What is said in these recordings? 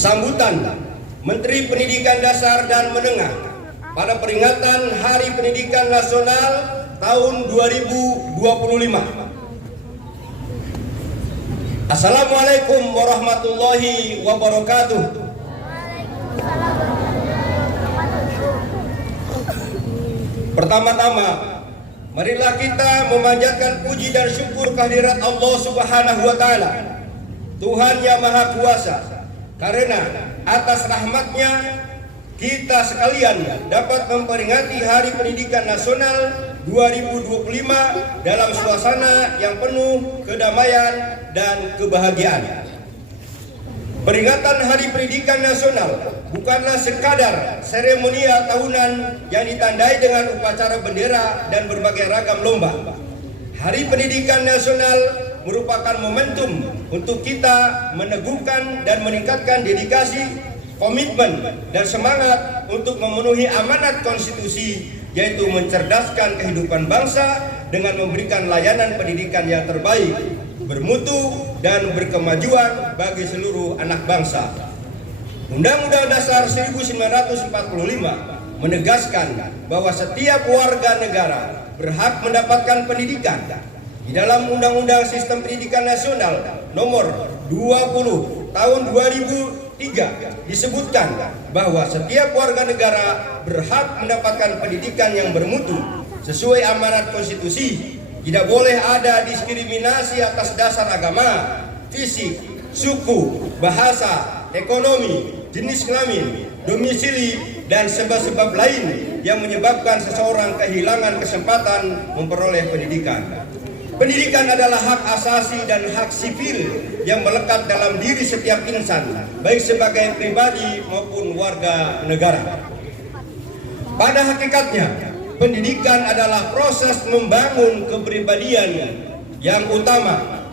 sambutan Menteri Pendidikan Dasar dan Menengah pada peringatan Hari Pendidikan Nasional tahun 2025. Assalamualaikum warahmatullahi wabarakatuh. Pertama-tama, marilah kita memanjatkan puji dan syukur kehadirat Allah Subhanahu wa Ta'ala, Tuhan yang Maha Kuasa, karena atas rahmatnya kita sekalian dapat memperingati Hari Pendidikan Nasional 2025 dalam suasana yang penuh kedamaian dan kebahagiaan. Peringatan Hari Pendidikan Nasional bukanlah sekadar seremonial tahunan yang ditandai dengan upacara bendera dan berbagai ragam lomba. Hari Pendidikan Nasional merupakan momentum untuk kita meneguhkan dan meningkatkan dedikasi, komitmen, dan semangat untuk memenuhi amanat konstitusi, yaitu mencerdaskan kehidupan bangsa dengan memberikan layanan pendidikan yang terbaik, bermutu, dan berkemajuan bagi seluruh anak bangsa. Undang-Undang Dasar 1945 menegaskan bahwa setiap warga negara berhak mendapatkan pendidikan. Di dalam Undang-Undang Sistem Pendidikan Nasional Nomor 20 Tahun 2003 disebutkan bahwa setiap warga negara berhak mendapatkan pendidikan yang bermutu sesuai amanat konstitusi. Tidak boleh ada diskriminasi atas dasar agama, fisik, suku, bahasa, ekonomi, jenis kelamin, domisili, dan sebab-sebab lain yang menyebabkan seseorang kehilangan kesempatan memperoleh pendidikan. Pendidikan adalah hak asasi dan hak sipil yang melekat dalam diri setiap insan, baik sebagai pribadi maupun warga negara. Pada hakikatnya, pendidikan adalah proses membangun kepribadian yang utama,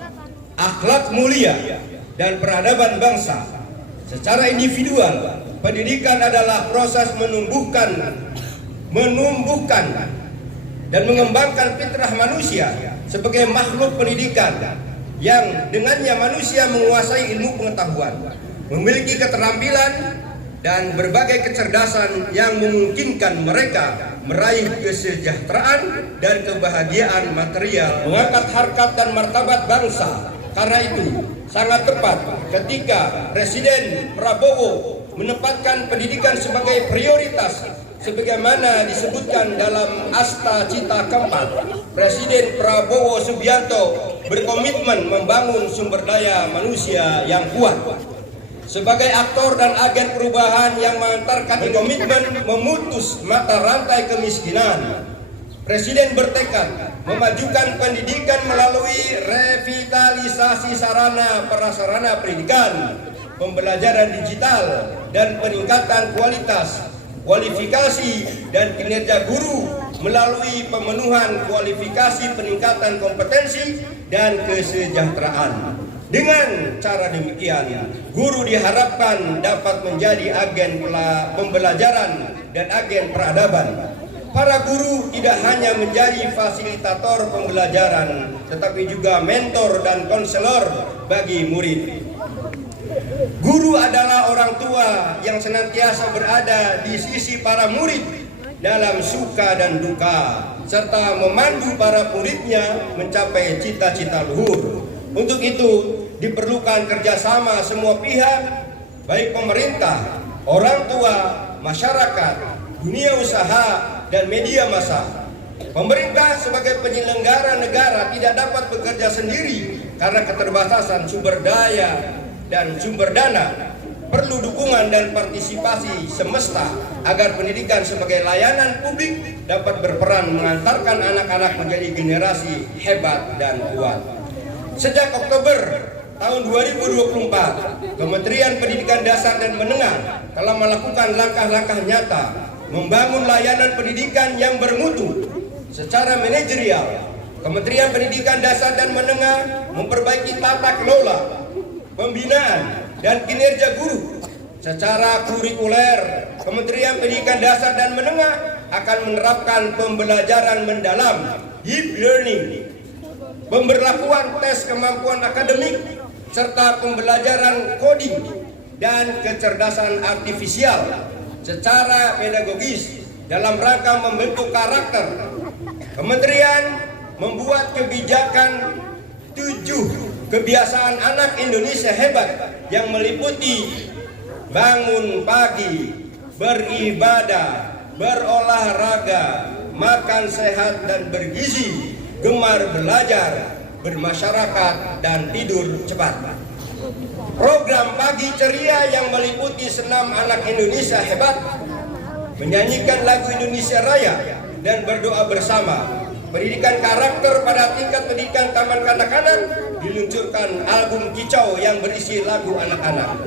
akhlak mulia, dan peradaban bangsa. Secara individual, pendidikan adalah proses menumbuhkan dan mengembangkan fitrah manusia sebagai makhluk pendidikan yang dengannya manusia menguasai ilmu pengetahuan, memiliki keterampilan dan berbagai kecerdasan yang memungkinkan mereka meraih kesejahteraan dan kebahagiaan material, mengangkat harkat dan martabat bangsa. Karena itu sangat tepat ketika Presiden Prabowo menempatkan pendidikan sebagai prioritas sebagaimana disebutkan dalam Asta Cita Keempat. Presiden Prabowo Subianto berkomitmen membangun sumber daya manusia yang kuat. Sebagai aktor dan agen perubahan yang mengantarkan komitmen memutus mata rantai kemiskinan, Presiden bertekad memajukan pendidikan melalui revitalisasi sarana prasarana pendidikan, pembelajaran digital, dan peningkatan kualitas, kualifikasi, dan kinerja guru melalui pemenuhan kualifikasi peningkatan kompetensi dan kesejahteraan. Dengan cara demikian, guru diharapkan dapat menjadi agen pembelajaran dan agen peradaban. Para guru tidak hanya menjadi fasilitator pembelajaran, tetapi juga mentor dan konselor bagi murid. Guru adalah orang tua yang senantiasa berada di sisi para murid dalam suka dan duka, serta memandu para muridnya mencapai cita-cita luhur. Untuk itu diperlukan kerjasama semua pihak, baik pemerintah, orang tua, masyarakat, dunia usaha, dan media massa. Pemerintah sebagai penyelenggara negara tidak dapat bekerja sendiri karena keterbatasan sumber daya dan sumber dana. Perlu dukungan dan partisipasi semesta agar pendidikan sebagai layanan publik dapat berperan mengantarkan anak-anak menjadi generasi hebat dan kuat. Sejak Oktober tahun 2024, Kementerian Pendidikan Dasar dan Menengah telah melakukan langkah-langkah nyata membangun layanan pendidikan yang bermutu. Secara manajerial, Kementerian Pendidikan Dasar dan Menengah memperbaiki tata kelola, pembinaan, dan kinerja guru. Secara kurikuler, Kementerian Pendidikan Dasar dan Menengah akan menerapkan pembelajaran mendalam, deep learning, pemberlakuan tes kemampuan akademik, serta pembelajaran coding dan kecerdasan artifisial secara pedagogis dalam rangka membentuk karakter. Kementerian membuat kebijakan 7 kebiasaan anak Indonesia hebat yang meliputi bangun pagi, beribadah, berolahraga, makan sehat dan bergizi, gemar belajar, bermasyarakat, dan tidur cepat. Program pagi ceria yang meliputi senam anak Indonesia hebat, menyanyikan lagu Indonesia Raya, dan berdoa bersama. Pendidikan karakter pada tingkat pendidikan taman kanak-kanak, diluncurkan album kicau yang berisi lagu anak-anak.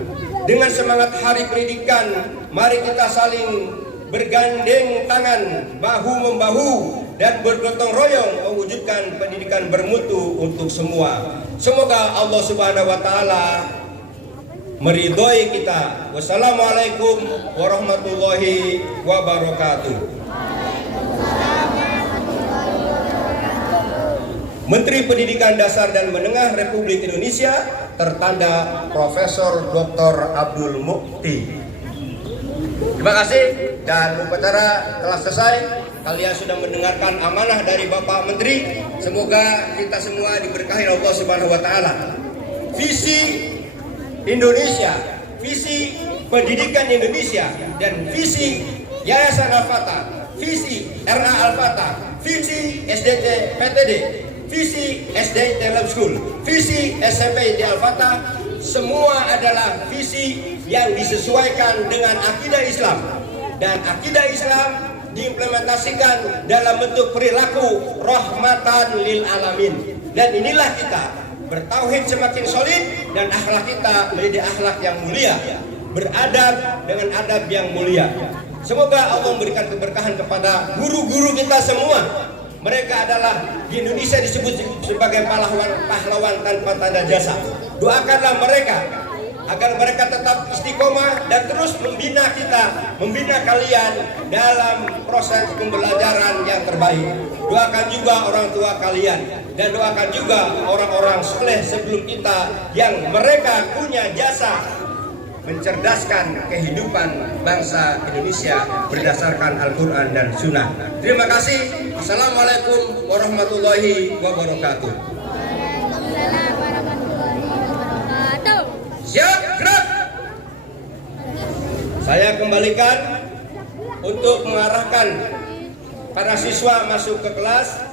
Dengan semangat Hari Pendidikan, mari kita saling bergandeng tangan, bahu-membahu, dan bergotong royong mewujudkan pendidikan bermutu untuk semua. Semoga Allah Subhanahu wa Ta'ala meridhoi kita. Wassalamualaikum warahmatullahi wabarakatuh. Menteri Pendidikan Dasar dan Menengah Republik Indonesia tertanda Profesor Dr. Abdul Mukti. Terima kasih, dan upacara telah selesai. Kalian sudah mendengarkan amanah dari Bapak Menteri. Semoga kita semua diberkahi Allah Subhanahu wa Ta'ala. Visi Indonesia, visi pendidikan Indonesia, dan visi Yayasan Al-Fatah, visi RA Al-Fatah, visi SDT PTD, visi SDT Lab School, visi SMP di Al-Fatah, semua adalah visi yang disesuaikan dengan akidah Islam, dan akidah Islam diimplementasikan dalam bentuk perilaku rahmatan lil alamin. Dan inilah kita bertauhid semakin solid, dan akhlak kita menjadi akhlak yang mulia, beradab dengan adab yang mulia. Semoga Allah memberikan keberkahan kepada guru-guru kita semua. Mereka adalah di Indonesia disebut sebagai pahlawan tanpa tanda jasa. Doakanlah mereka agar mereka tetap istiqomah dan terus membina kita, membina kalian dalam proses pembelajaran yang terbaik. Doakan juga orang tua kalian, dan doakan juga orang-orang soleh sebelum kita yang mereka punya jasa mencerdaskan kehidupan bangsa Indonesia berdasarkan Al-Quran dan Sunnah. Terima kasih. Assalamualaikum warahmatullahi wabarakatuh. Siap, gerak. Saya kembalikan untuk mengarahkan para siswa masuk ke kelas.